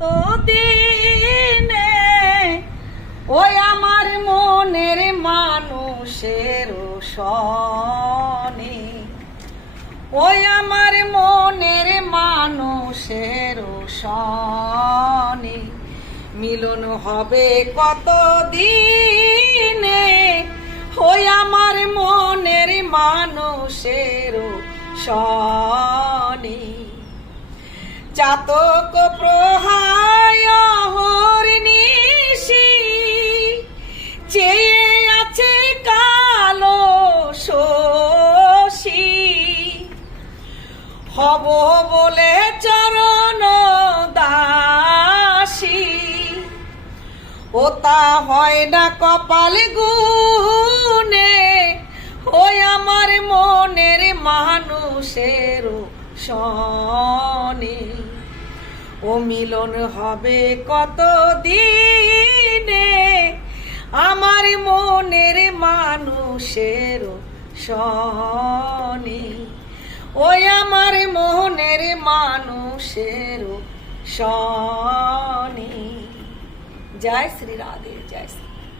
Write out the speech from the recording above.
কত দিনে ওই আমার মনের মানুষের সনে, ওই আমার মনের মানুষের সনে মিলন হবে কত দিনে ওই আমার মনের মানুষের সনে। চাতক প্রহায় হরিনিশি চেয়ে আছে কালো শশী, হব বলে চরণ দাসী, ও তা হয় না কপাল গুনে ওই আমার মনের মানুষের সনে। ও মিলন হবে কত দিনে আমার মনের মানুষের সনে, ওই আমার মনের মানুষের সনে। জয় শ্রী রাধে, জয় শ্রী।